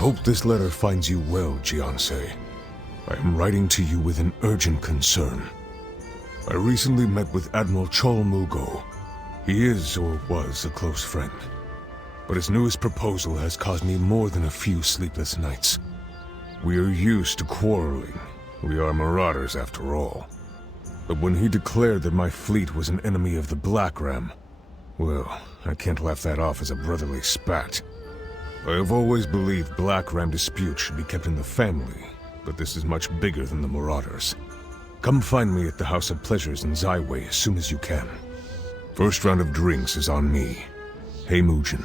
hope this letter finds you well, Jiansei. I am writing to you with an urgent concern. I recently met with Admiral Chol Mugo. He is, or was, a close friend. But his newest proposal has caused me more than a few sleepless nights. We are used to quarreling. We are marauders after all. But when he declared that my fleet was an enemy of the Blackram, well, I can't laugh that off as a brotherly spat. I have always believed Blackram disputes should be kept in the family, but this is much bigger than the marauders. Come find me at the House of Pleasures in Zaiwei as soon as you can. First round of drinks is on me. Hey, Mujin.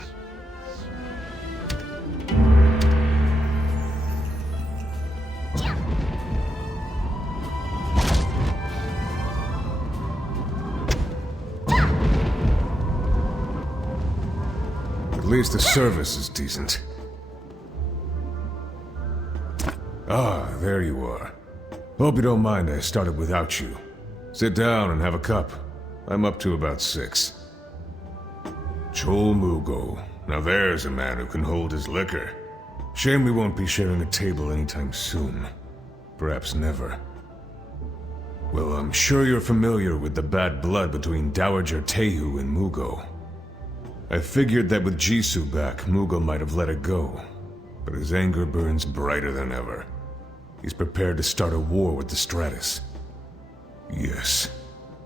At least the service is decent. Ah, there you are. Hope you don't mind I started without you. Sit down and have a cup. I'm up to about 6. Chol Mugo. Now there's a man who can hold his liquor. Shame we won't be sharing a table anytime soon. Perhaps never. Well, I'm sure you're familiar with the bad blood between Dowager Tehu and Mugo. I figured that with Jisoo back, Mugo might have let it go. But his anger burns brighter than ever. He's prepared to start a war with the Stratus. Yes,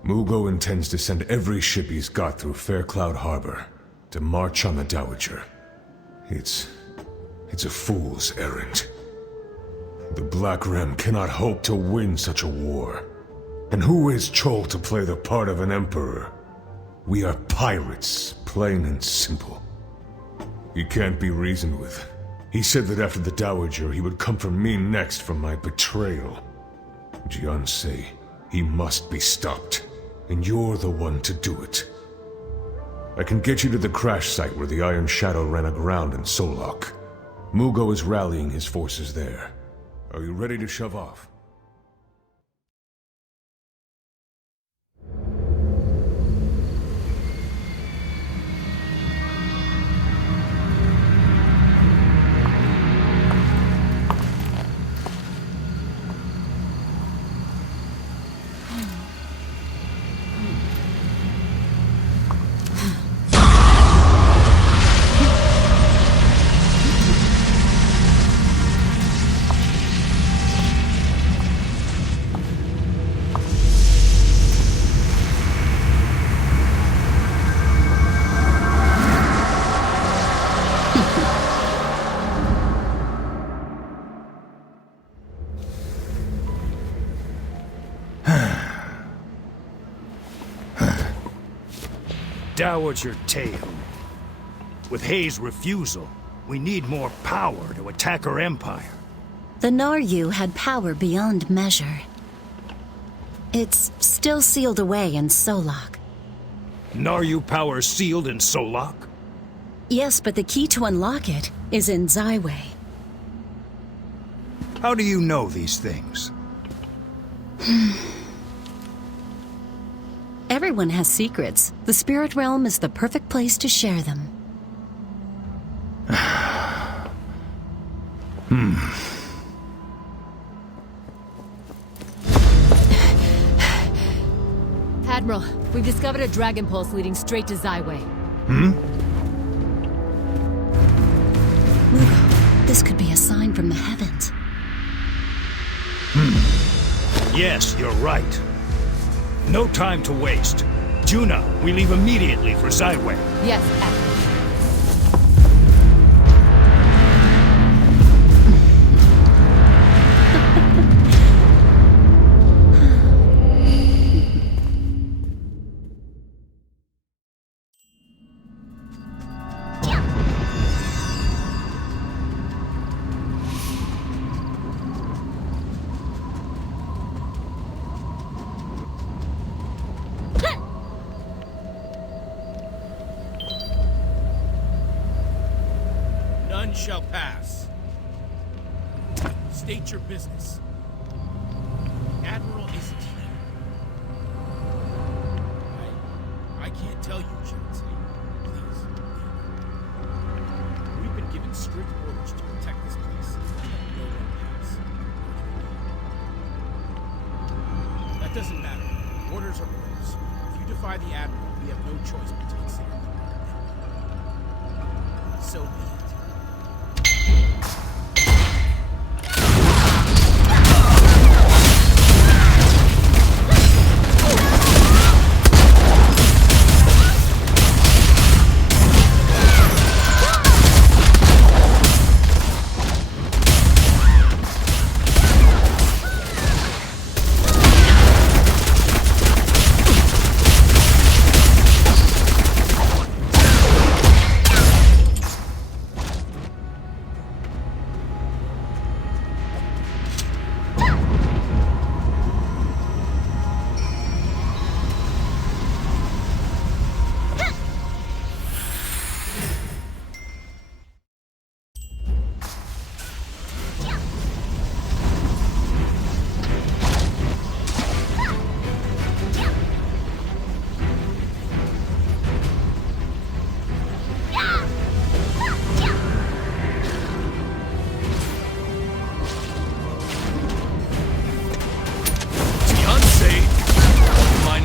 Mugo intends to send every ship he's got through Faircloud Harbor to march on the Dowager. It's a fool's errand. The Blackram cannot hope to win such a war. And who is Chol to play the part of an emperor? We are pirates, plain and simple. He can't be reasoned with. He said that after the Dowager, he would come for me next for my betrayal. Jiansei, he must be stopped, and you're the one to do it. I can get you to the crash site where the Iron Shadow ran aground in Solok. Mugo is rallying his forces there. Are you ready to shove off? Dowager Tehu. With Hei's refusal, we need more power to attack her empire. The Naryu had power beyond measure. It's still sealed away in Solok. Naryu power sealed in Solok? Yes, but the key to unlock it is in Zaiwei. How do you know these things? Everyone has secrets. The spirit realm is the perfect place to share them. Admiral, we've discovered a dragon pulse leading straight to Zaiwei. Mugo, this could be a sign from the heavens. Yes, you're right. No time to waste. Juna, we leave immediately for Zaiwei. Yes, Admiral. None shall pass. State your business. Admiral isn't here. I can't tell you, Chpt. Please, leave. We've been given strict orders to protect this place. That doesn't matter. Orders are orders. If you defy the Admiral, we have no choice but to consider them. So be it.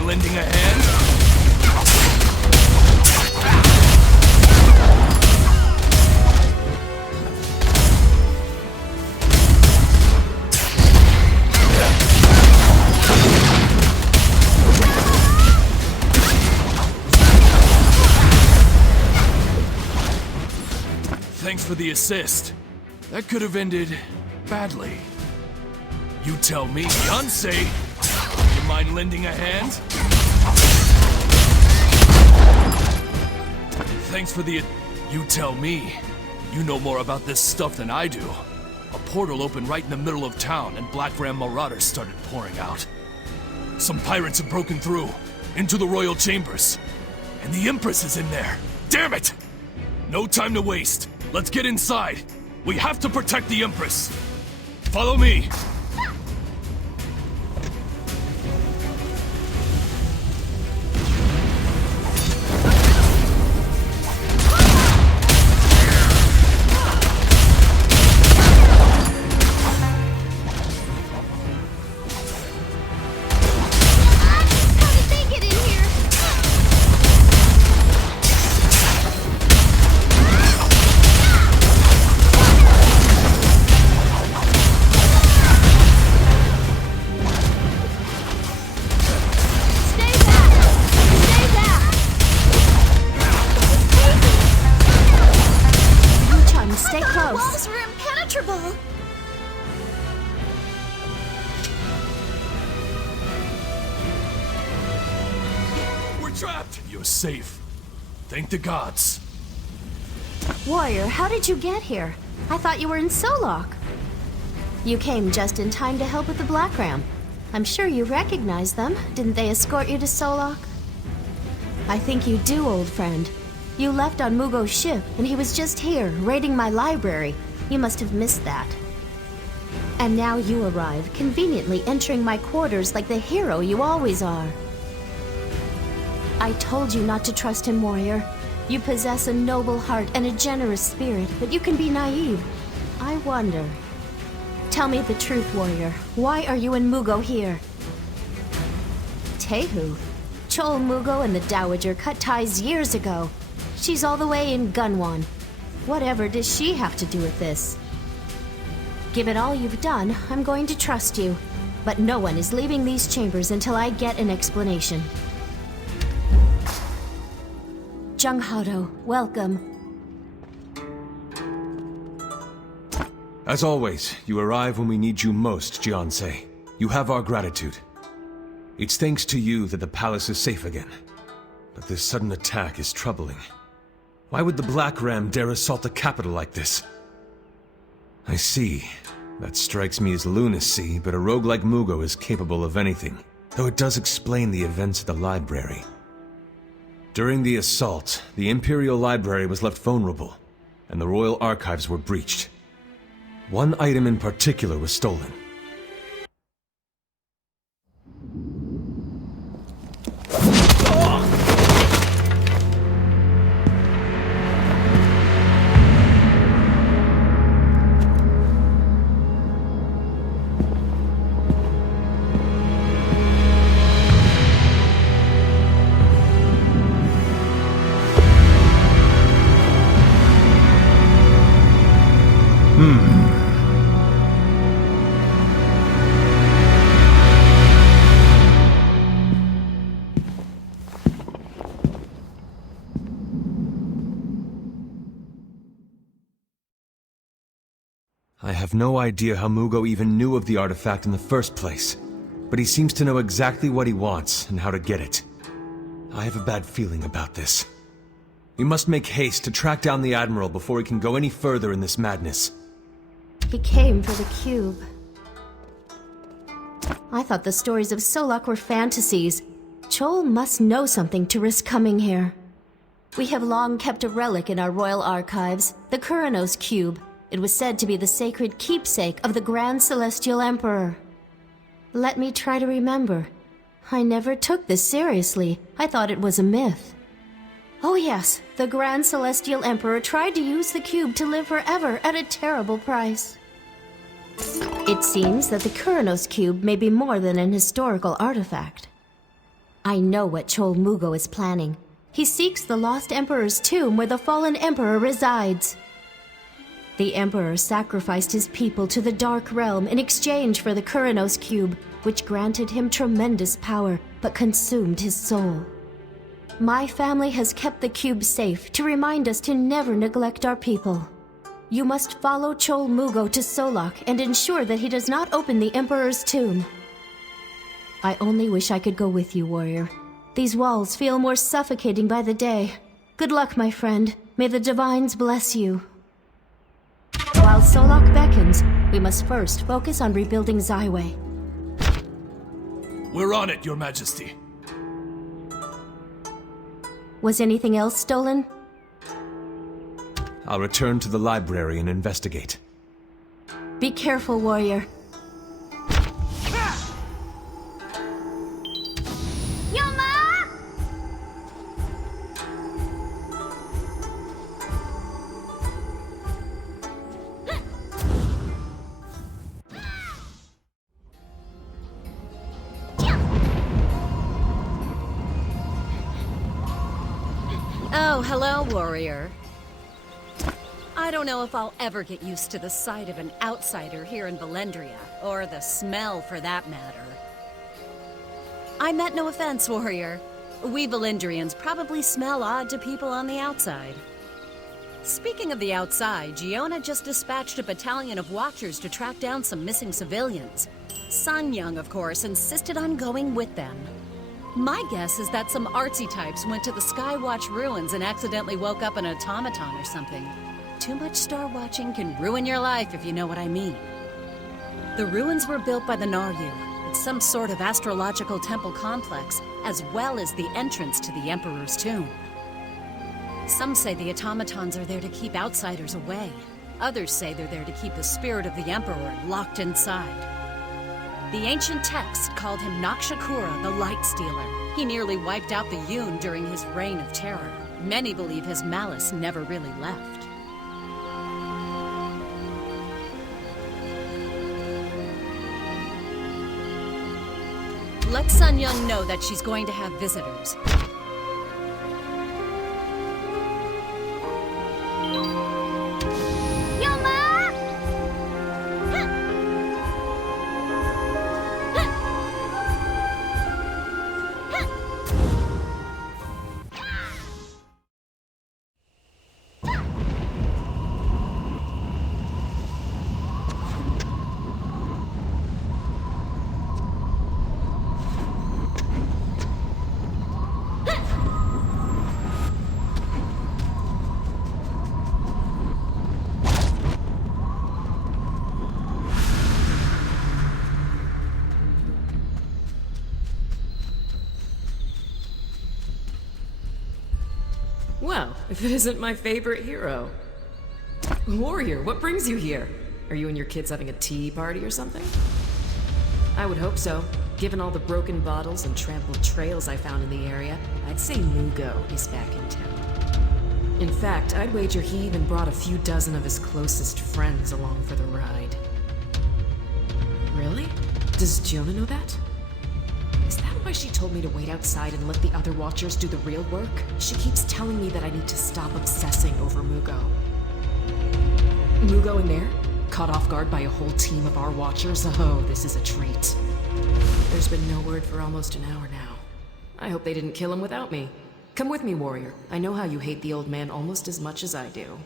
Lending a hand? Thanks for the assist. That could have ended badly. You tell me, Beyonce. You mind lending a hand? Thanks for the... You tell me. You know more about this stuff than I do. A portal opened right in the middle of town and Blackram marauders started pouring out. Some pirates have broken through, into the royal chambers. And the Empress is in there. Damn it! No time to waste. Let's get inside. We have to protect the Empress. Follow me. Trapped! You're safe. Thank the gods. Warrior, how did you get here? I thought you were in Solok. You came just in time to help with the Blackram. I'm sure you recognize them. Didn't they escort you to Solok? I think you do, old friend. You left on Mugo's ship, and he was just here, raiding my library. You must have missed that. And now you arrive, conveniently entering my quarters like the hero you always are. I told you not to trust him, warrior. You possess a noble heart and a generous spirit, but you can be naive. I wonder. Tell me the truth, warrior. Why are you and Mugo here? Tehu? Chol Mugo and the Dowager cut ties years ago. She's all the way in Gunwan. Whatever does she have to do with this? Given all you've done, I'm going to trust you. But no one is leaving these chambers until I get an explanation. Junghado, welcome. As always, you arrive when we need you most, Jiansei. You have our gratitude. It's thanks to you that the palace is safe again. But this sudden attack is troubling. Why would the Blackram dare assault the capital like this? I see. That strikes me as lunacy, but a rogue like Mugo is capable of anything. Though it does explain the events at the library. During the assault, the Imperial Library was left vulnerable, and the Royal Archives were breached. One item in particular was stolen. no idea how Mugo even knew of the artifact in the first place, but he seems to know exactly what he wants and how to get it. I have a bad feeling about this. We must make haste to track down the Admiral before he can go any further in this madness. He came for the cube. I thought the stories of Solok were fantasies. Chol must know something to risk coming here. We have long kept a relic in our royal archives, the Kuranos cube. It was said to be the sacred keepsake of the Grand Celestial Emperor. Let me try to remember. I never took this seriously. I thought it was a myth. Oh yes, the Grand Celestial Emperor tried to use the cube to live forever at a terrible price. It seems that the Kuranos cube may be more than an historical artifact. I know what Chol Mugo is planning. He seeks the lost Emperor's tomb where the fallen Emperor resides. The Emperor sacrificed his people to the Dark Realm in exchange for the Kuranos cube, which granted him tremendous power, but consumed his soul. My family has kept the cube safe to remind us to never neglect our people. You must follow Chol Mugo to Solok and ensure that he does not open the Emperor's tomb. I only wish I could go with you, warrior. These walls feel more suffocating by the day. Good luck, my friend. May the divines bless you. While Solok beckons, we must first focus on rebuilding Zyway. We're on it, Your Majesty. Was anything else stolen? I'll return to the library and investigate. Be careful, warrior. Oh, hello, warrior. I don't know if I'll ever get used to the sight of an outsider here in Valendria, or the smell for that matter. I meant no offense, warrior. We Valendrians probably smell odd to people on the outside. Speaking of the outside, Giona just dispatched a battalion of watchers to track down some missing civilians. Sunyung, of course, insisted on going with them. My guess is that some artsy types went to the Skywatch ruins and accidentally woke up an automaton or something. Too much star watching can ruin your life, if you know what I mean. The ruins were built by the Naryu. It's some sort of astrological temple complex, as well as the entrance to the Emperor's tomb. Some say the automatons are there to keep outsiders away. Others say they're there to keep the spirit of the Emperor locked inside. The ancient text called him Nakshakura, the Light Stealer. He nearly wiped out the Yun during his reign of terror. Many believe his malice never really left. Let Sunyung know that she's going to have visitors. Well, if it isn't my favorite hero. Warrior, what brings you here? Are you and your kids having a tea party or something? I would hope so. Given all the broken bottles and trampled trails I found in the area, I'd say Mugo is back in town. In fact, I'd wager he even brought a few dozen of his closest friends along for the ride. Really? Does Giona know that? Is that why she told me to wait outside and let the other watchers do the real work? She keeps telling me that I need to stop obsessing over Mugo. Mugo in there? Caught off guard by a whole team of our watchers? Oh, this is a treat. There's been no word for almost an hour now. I hope they didn't kill him without me. Come with me, warrior. I know how you hate the old man almost as much as I do.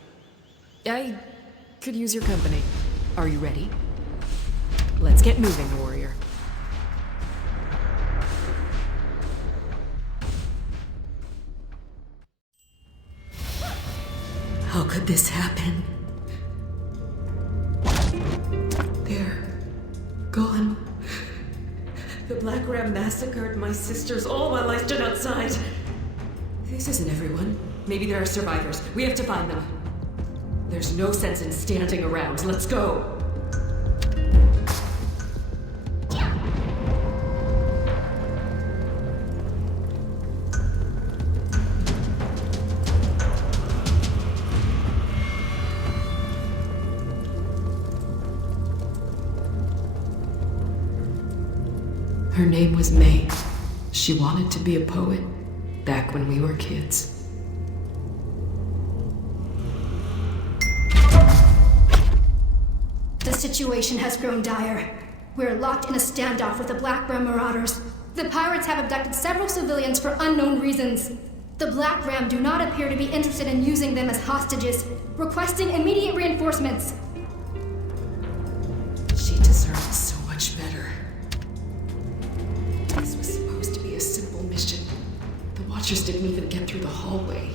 I could use your company. Are you ready? Let's get moving, warrior. How could this happen? They're gone. The Blackram massacred my sisters all while I stood outside. This isn't everyone. Maybe there are survivors. We have to find them. There's no sense in standing around. Let's go! Her name was May. She wanted to be a poet back when we were kids. The situation has grown dire. We're locked in a standoff with the Blackram marauders. The pirates have abducted several civilians for unknown reasons. The Blackram do not appear to be interested in using them as hostages, requesting immediate reinforcements. She deserves so much better. This was supposed to be a simple mission. The Watchers didn't even get through the hallway.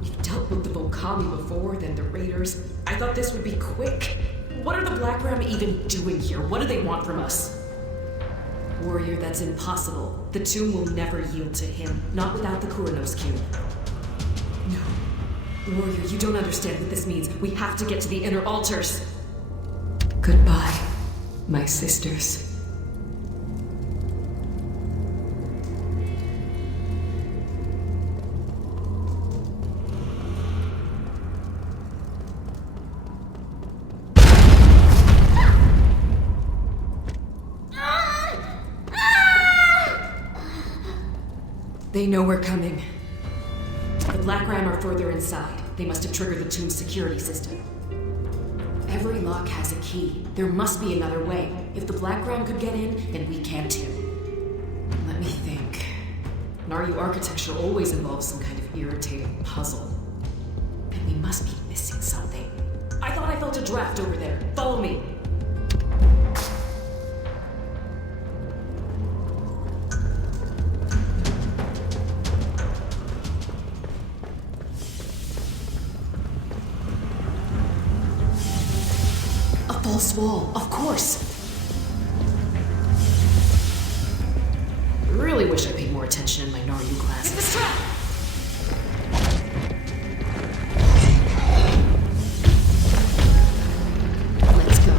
We've dealt with the Volcami before, then the Raiders. I thought this would be quick. What are the Blackram even doing here? What do they want from us? Warrior, that's impossible. The tomb will never yield to him, not without the Kuranos cube. No. Warrior, you don't understand what this means. We have to get to the inner altars. Goodbye, my sisters. They know we're coming. The Blackram are further inside. They must have triggered the tomb's security system. Every lock has a key. There must be another way. If the Blackram could get in, then we can too. Let me think. Naryu architecture always involves some kind of irritating puzzle. And we must be missing something. I thought I felt a draft over there. Follow me. False wall, of course. Really wish I paid more attention in my Naryu classes. Hit this trap! Let's go.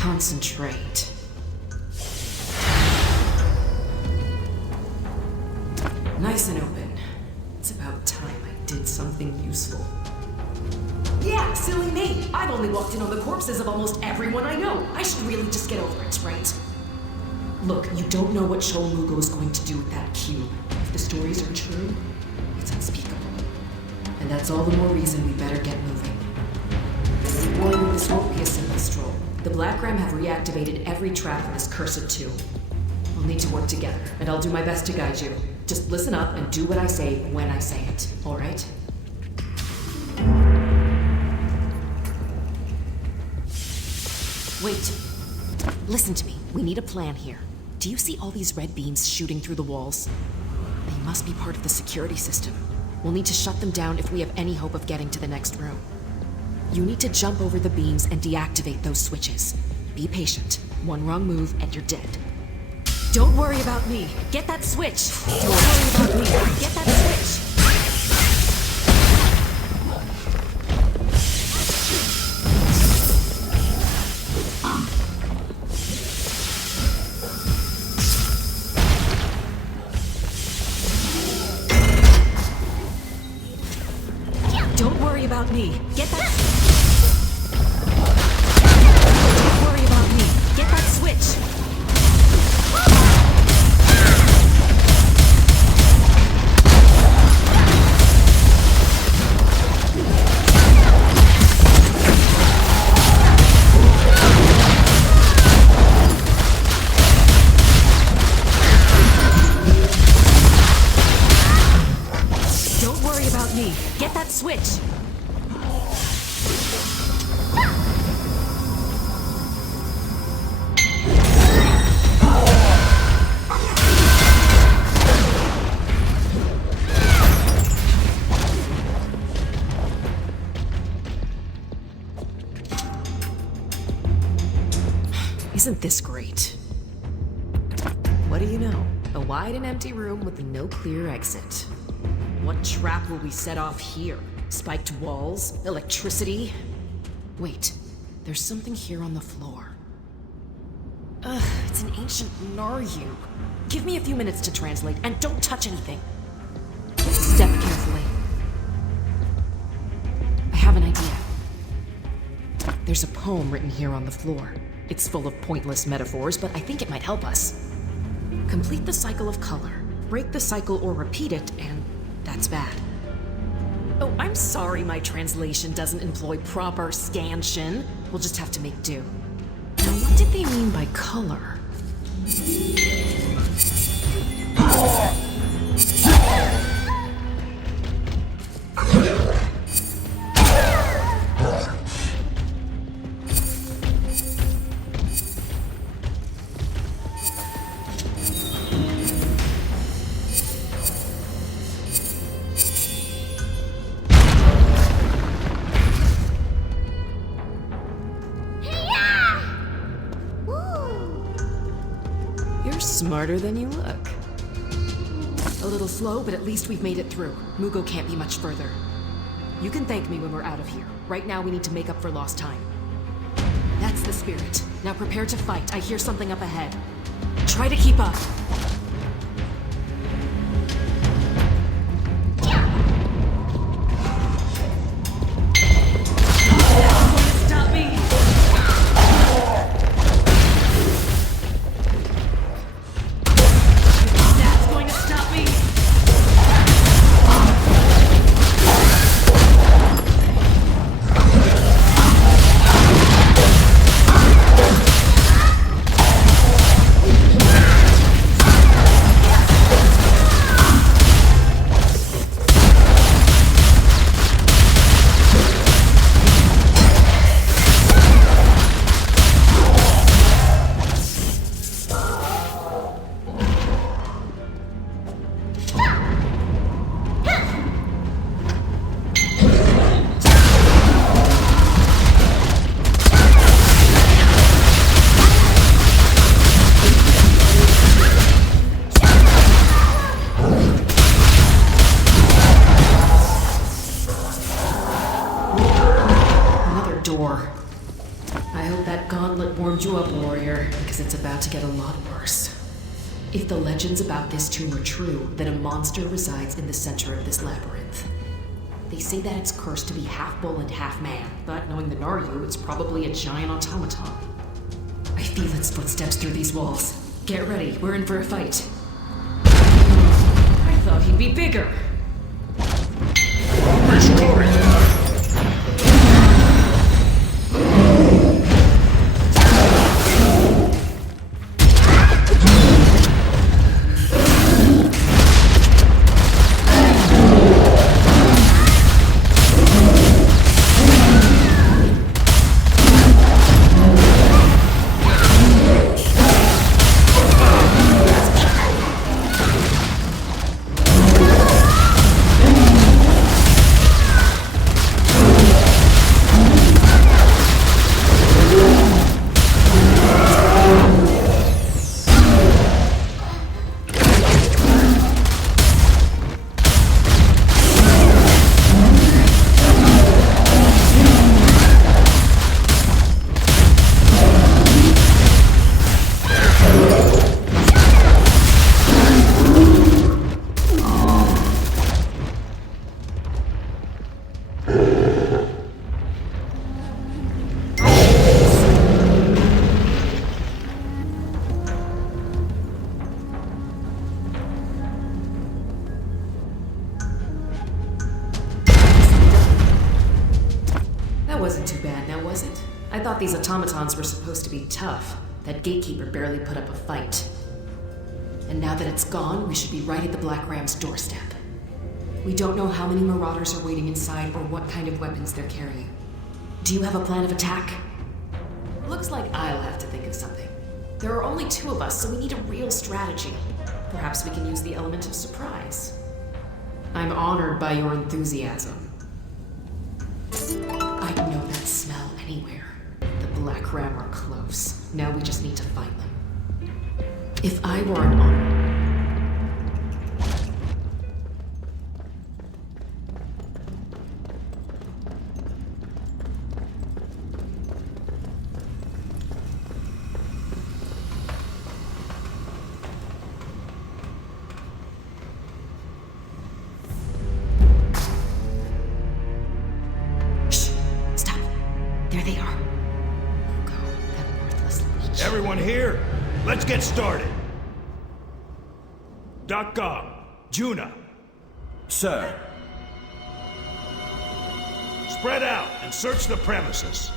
Concentrate. Nice and open. It's about time I did something useful. Yeah, silly me! I've only walked in on the corpses of almost everyone I know. I should really just get over it, right? Look, you don't know what Mugo is going to do with that cube. If the stories are true, it's unspeakable. And that's all the more reason we better get moving. Warning, this won't be a simple stroll. The Blackram have reactivated every trap in this cursed tomb. We'll need to work together, and I'll do my best to guide you. Just listen up and do what I say when I say it, alright? Wait. Listen to me. We need a plan here. Do you see all these red beams shooting through the walls? They must be part of the security system. We'll need to shut them down if we have any hope of getting to the next room. You need to jump over the beams and deactivate those switches. Be patient. One wrong move and you're dead. Don't worry about me. Get that switch. Don't worry about me. Get that switch. Don't worry about me. Get that... isn't this great? What do you know? A wide and empty room with no clear exit. What trap will we set off here? Spiked walls? Electricity? Wait, there's something here on the floor. Ugh, it's an ancient Naryu. Give me a few minutes to translate, and don't touch anything. Step carefully. I have an idea. There's a poem written here on the floor. It's full of pointless metaphors, but I think it might help us. Complete the cycle of color, break the cycle or repeat it, and that's bad. Oh, I'm sorry my translation doesn't employ proper scanshin. We'll just have to make do. Now, what did they mean by color? Smarter than you look. A little slow, but at least we've made it through. Mugo can't be much further. You can thank me when we're out of here. Right now, we need to make up for lost time. That's the spirit. Now prepare to fight. I hear something up ahead. Try to keep up. Stop me! You up, warrior, because it's about to get a lot worse. If the legends about this tomb are true, then a monster resides in the center of this labyrinth. They say that it's cursed to be half bull and half man, but knowing the Naryu, it's probably a giant automaton. I feel its footsteps through these walls. Get ready, we're in for a fight. I thought he'd be bigger. I thought these automatons were supposed to be tough. That gatekeeper barely put up a fight. And now that it's gone, we should be right at the Blackrams' doorstep. We don't know how many marauders are waiting inside or what kind of weapons they're carrying. Do you have a plan of attack? Looks like I'll have to think of something. There are only two of us, so we need a real strategy. Perhaps we can use the element of surprise. I'm honored by your enthusiasm. I'd know that smell anywhere. The Blackram are close. Now we just need to find them. If I were an Everyone here? Let's get started. .com, Juna. Sir. Spread out and search the premises.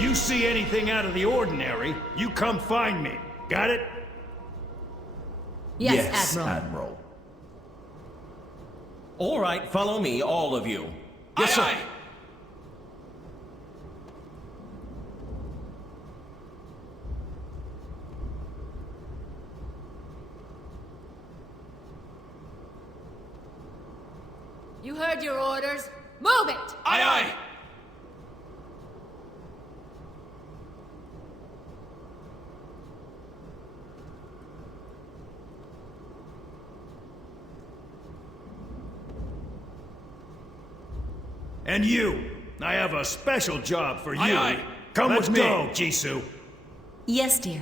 You see anything out of the ordinary, you come find me. Got it? Yes, Admiral. All right, follow me, all of you. Yes, sir. You heard your orders. Move it! Aye, aye! And you! I have a special job for you. Aye, aye. Come Let's with me. go, Jisoo. Yes, dear.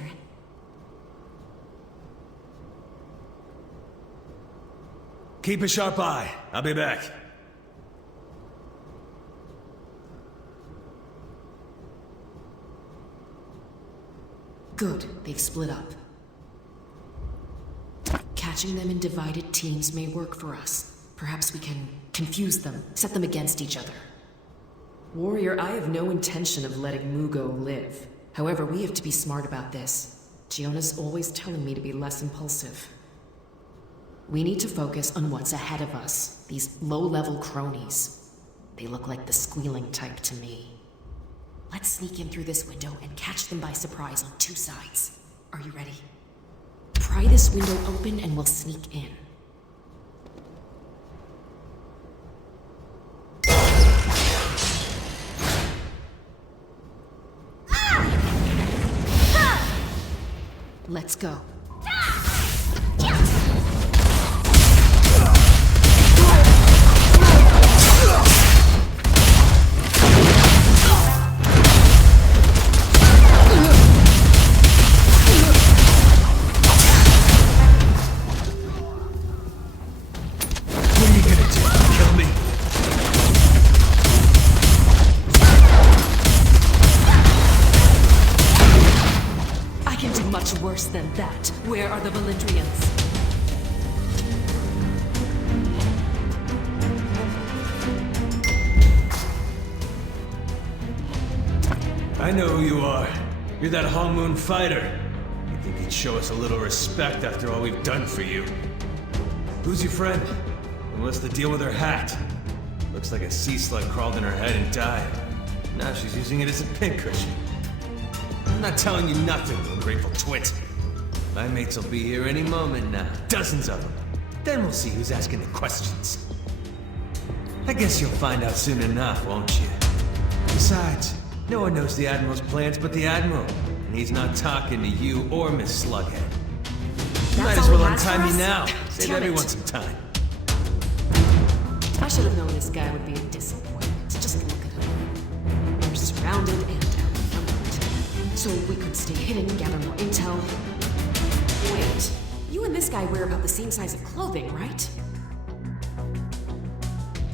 Keep a sharp eye. I'll be back. Good, they've split up. Catching them in divided teams may work for us. Perhaps we can confuse them, set them against each other. Warrior, I have no intention of letting Mugo live. However, we have to be smart about this. Giona's always telling me to be less impulsive. We need to focus on what's ahead of us. These low-level cronies. They look like the squealing type to me. Let's sneak in through this window and catch them by surprise on two sides. Are you ready? Pry this window open and we'll sneak in. Let's go. Worse than that. Where are the Valendrians? I know who you are. You're that Hong Moon fighter. You think you'd show us a little respect after all we've done for you? Who's your friend? And what's the deal with her hat? Looks like a sea slug crawled in her head and died. Now she's using it as a pincushion. I'm not telling you nothing, you ungrateful twit. My mates will be here any moment now. Dozens of them. Then we'll see who's asking the questions. I guess you'll find out soon enough, won't you? Besides, no one knows the Admiral's plans but the Admiral. And he's not talking to you or Miss Slughead. You might as well untie me now. Save everyone some time. I should have known this guy would be a disappointment. Just look at him. We're surrounded and outnumbered. So we could stay hidden, gather more intel. Wait, you and this guy wear about the same size of clothing, right?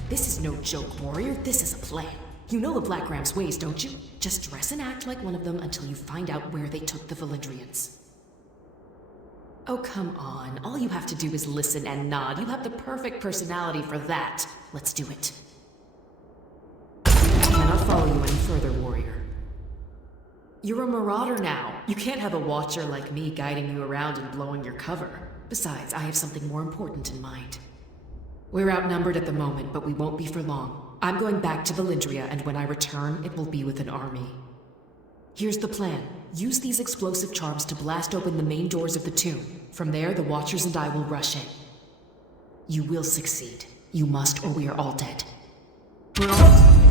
This is no joke, Warrior. This is a plan. You know the Blackrams' ways, don't you? Just dress and act like one of them until you find out where they took the Valendrians. Oh, come on. All you have to do is listen and nod. You have the perfect personality for that. Let's do it. I cannot follow you any further, Warrior. You're a marauder now. You can't have a watcher like me guiding you around and blowing your cover. Besides, I have something more important in mind. We're outnumbered at the moment, but we won't be for long. I'm going back to Valendria, and when I return, it will be with an army. Here's the plan. Use these explosive charms to blast open the main doors of the tomb. From there, the Watchers and I will rush in. You will succeed. You must, or we are all dead. We're all...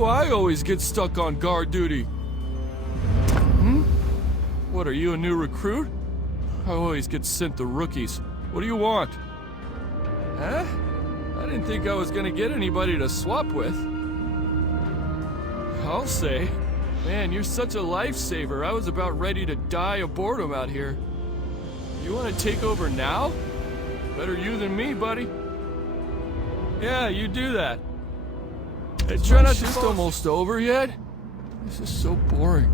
do I always get stuck on guard duty? What, are you a new recruit? I always get sent the rookies. What do you want? Huh? I didn't think I was gonna get anybody to swap with. I'll say. Man, you're such a lifesaver. I was about ready to die of boredom out here. You want to take over now? Better you than me, buddy. Yeah, you do that. Hey, try not to... It's almost over yet? This is so boring.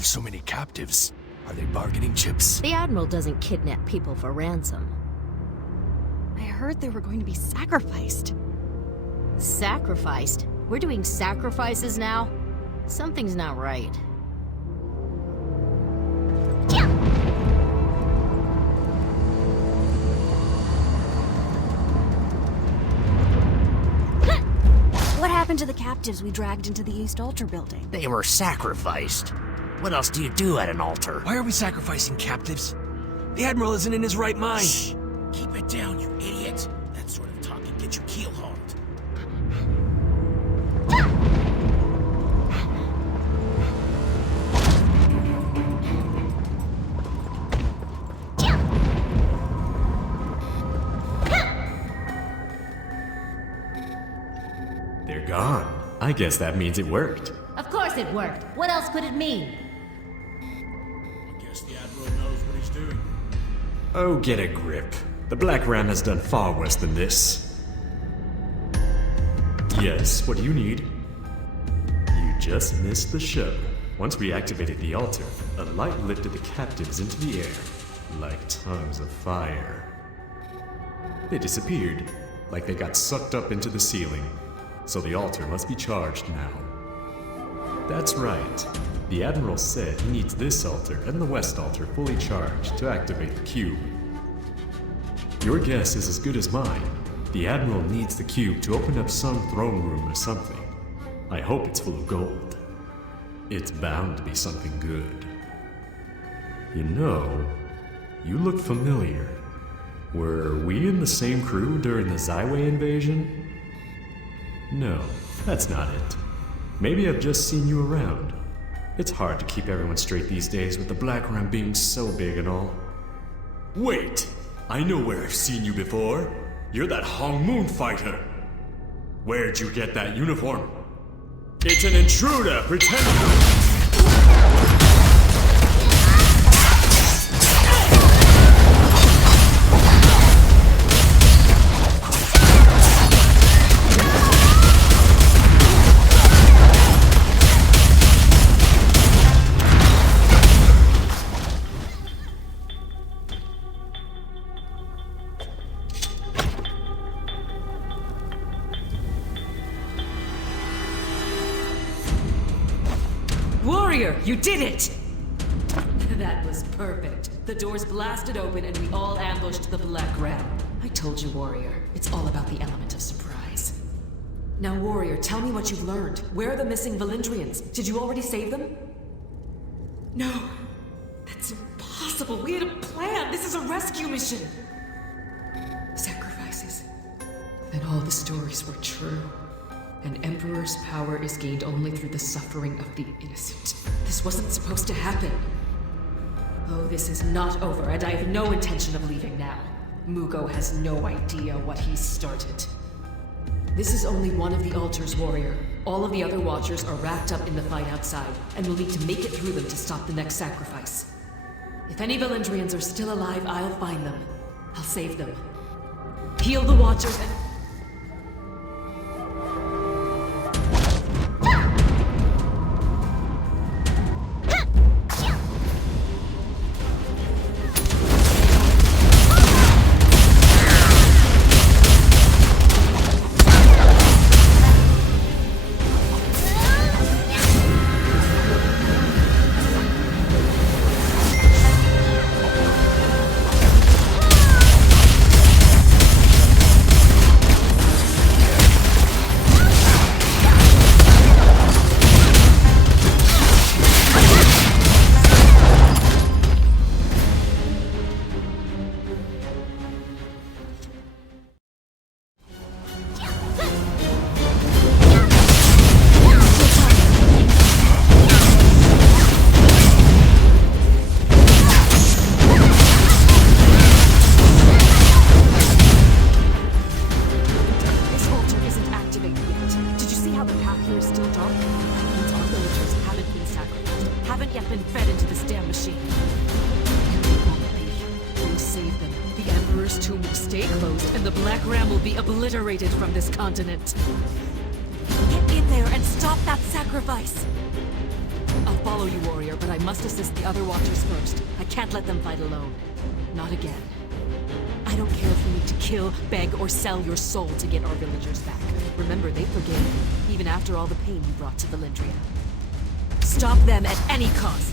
So many captives. Are they bargaining chips? The Admiral doesn't kidnap people for ransom. I heard they were going to be sacrificed. Sacrificed? We're doing sacrifices now? Something's not right. What happened to the captives we dragged into the East Altar building? They were sacrificed. What else do you do at an altar? Why are we sacrificing captives? The Admiral isn't in his right mind. Shh! Keep it down, you idiot! That sort of talk can get you keel-hauled. They're gone. I guess that means it worked. Of course it worked. What else could it mean? The Admiral knows what he's doing. Oh, get a grip. The Blackram has done far worse than this. Yes, what do you need? You just missed the show. Once we activated the altar, a light lifted the captives into the air, like tongues of fire. They disappeared, like they got sucked up into the ceiling, so the altar must be charged now. That's right. The Admiral said he needs this altar and the west altar fully charged to activate the cube. Your guess is as good as mine. The Admiral needs the cube to open up some throne room or something. I hope it's full of gold. It's bound to be something good. You know, you look familiar. Were we in the same crew during the Zyway invasion? No, that's not it. Maybe I've just seen you around. It's hard to keep everyone straight these days with the Blackram being so big and all. Wait! I know where I've seen you before. You're that Hong Moon fighter. Where'd you get that uniform? It's an intruder pretending. You did it! That was perfect. The doors blasted open and we all ambushed the Blackram. I told you, Warrior. It's all about the element of surprise. Now, Warrior, tell me what you've learned. Where are the missing Valindrians? Did you already save them? No. That's impossible. We had a plan. This is a rescue mission. Sacrifices. Then all the stories were true. An emperor's power is gained only through the suffering of the innocent. This wasn't supposed to happen. Oh, this is not over, and I have no intention of leaving now. Mugo has no idea what he's started. This is only one of the altars, Warrior. All of the other Watchers are wrapped up in the fight outside, and we'll need to make it through them to stop the next sacrifice. If any Valindrians are still alive, I'll find them. I'll save them. Heal the Watchers and... tomb will stay closed, and the Black Ram will be obliterated from this continent. Get in there and stop that sacrifice! I'll follow you, warrior, but I must assist the other Watchers first. I can't let them fight alone. Not again. I don't care if you need to kill, beg, or sell your soul to get our villagers back. Remember, they forgave you, even after all the pain you brought to Valendria. Stop them at any cost!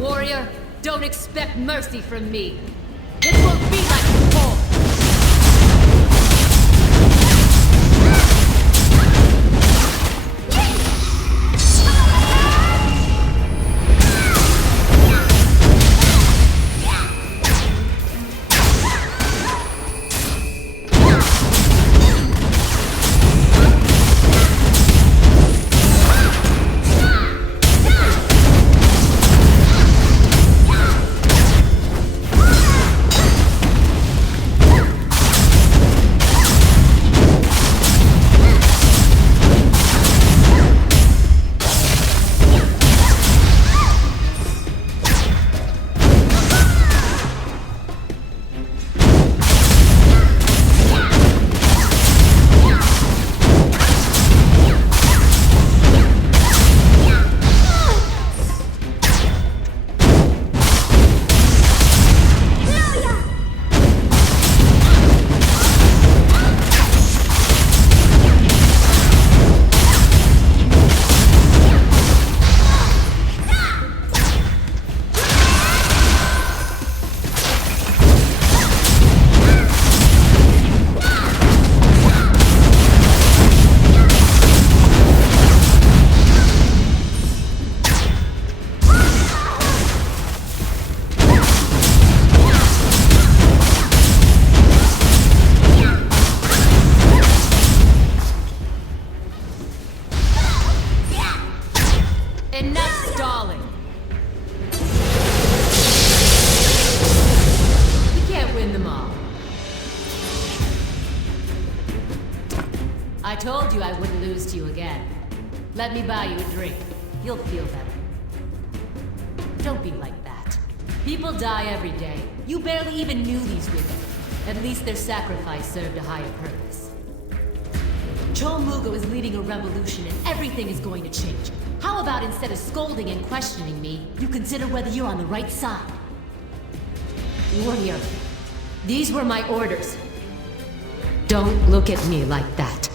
Warrior, don't expect mercy from me. This won't be like before. Enough stalling! We can't win them all. I told you I wouldn't lose to you again. Let me buy you a drink. You'll feel better. Don't be like that. People die every day. You barely even knew these women. At least their sacrifice served a higher purpose. Chpt is leading a revolution and everything is going to change. How about instead of scolding and questioning me, you consider whether you're on the right side? Warrior, these were my orders. Don't look at me like that.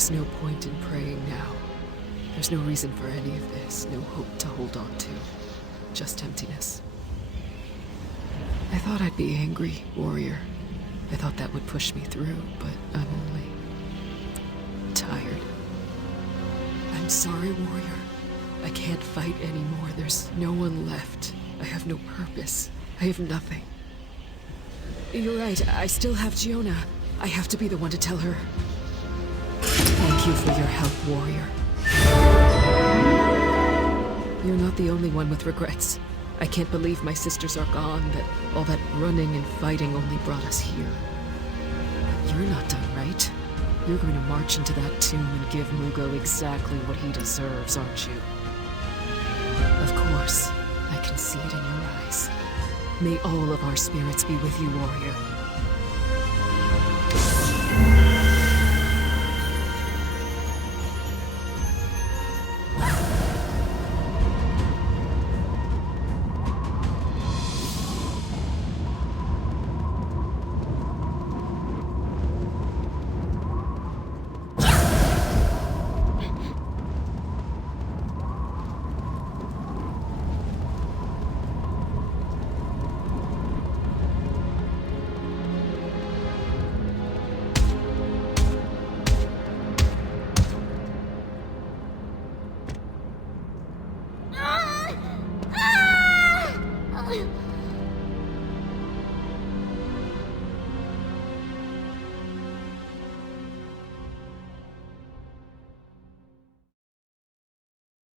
There's no point in praying now. There's no reason for any of this, no hope to hold on to. Just emptiness. I thought I'd be angry, warrior. I thought that would push me through, but I'm only tired. I'm sorry, warrior. I can't fight anymore. There's no one left. I have no purpose. I have nothing. You're right, I still have Giona. I have to be the one to tell her. Thank you for your help, warrior. You're not the only one with regrets. I can't believe my sisters are gone, that all that running and fighting only brought us here. But you're not done, right? You're going to march into that tomb and give Mugo exactly what he deserves, aren't you? Of course. I can see it in your eyes. May all of our spirits be with you, warrior.